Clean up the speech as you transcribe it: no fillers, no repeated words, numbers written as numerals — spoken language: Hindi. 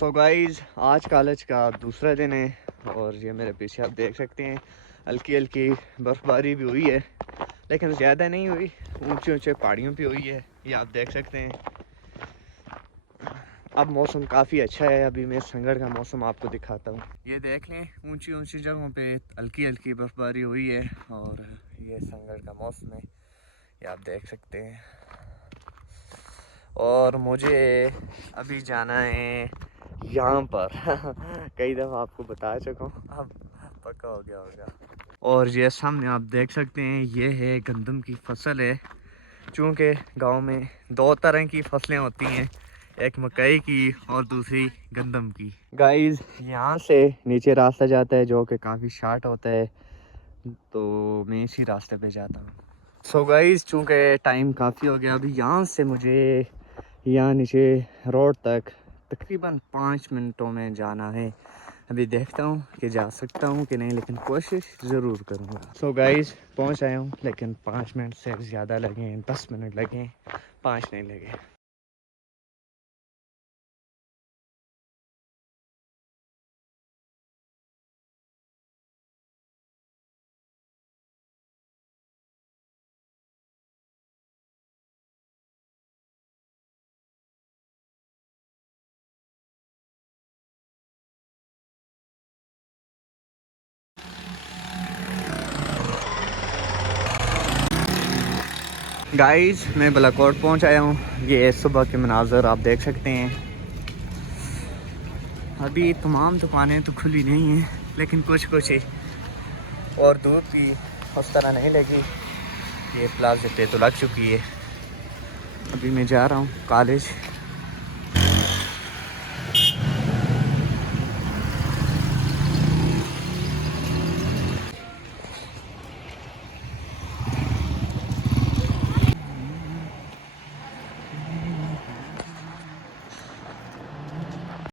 सो गाइज आज कॉलेज का दूसरा दिन है और ये मेरे पीछे आप देख सकते हैं हल्की हल्की बर्फ़बारी भी हुई है, लेकिन ज़्यादा नहीं हुई। ऊंचे ऊंचे पहाड़ियों पे हुई है, ये आप देख सकते हैं। अब मौसम काफ़ी अच्छा है। अभी मैं संगड़ का मौसम आपको दिखाता हूँ। ये देख लें, ऊंची ऊंची जगहों पे हल्की हल्की बर्फ़बारी हुई है और ये संगड़ का मौसम है, ये आप देख सकते हैं। और मुझे अभी जाना है यहाँ पर कई दफ़ा आपको बता चुका हूँ, अब पक्का हो गया होगा। और ये सामने आप देख सकते हैं, ये है गंदम की फसल है। चूँकि गांव में दो तरह की फसलें होती हैं, एक मकई की और दूसरी गंदम की। गाइस यहाँ से नीचे रास्ता जाता है जो कि काफ़ी शार्ट होता है, तो मैं इसी रास्ते पे जाता हूँ। सो गाइस चूँकि टाइम काफ़ी हो गया, अभी यहाँ से मुझे यहाँ नीचे रोड तक तकरीबन 5 मिनटों में जाना है। अभी देखता हूँ कि जा सकता हूँ कि नहीं, लेकिन कोशिश ज़रूर करूँगा। सो गाइस पहुँच आया हूँ, लेकिन 5 मिनट से ज़्यादा लगे, 10 मिनट लगे, 5 नहीं लगे। गाइस मैं बलाकोट पहुँच आया हूँ। ये सुबह के मनाज़र आप देख सकते हैं। अभी तमाम दुकानें तो खुली नहीं हैं, लेकिन कुछ कुछ ही, और धूप भी उस तरह नहीं लगी। ये प्लाज़े पे तो लग चुकी है। अभी मैं जा रहा हूँ कॉलेज।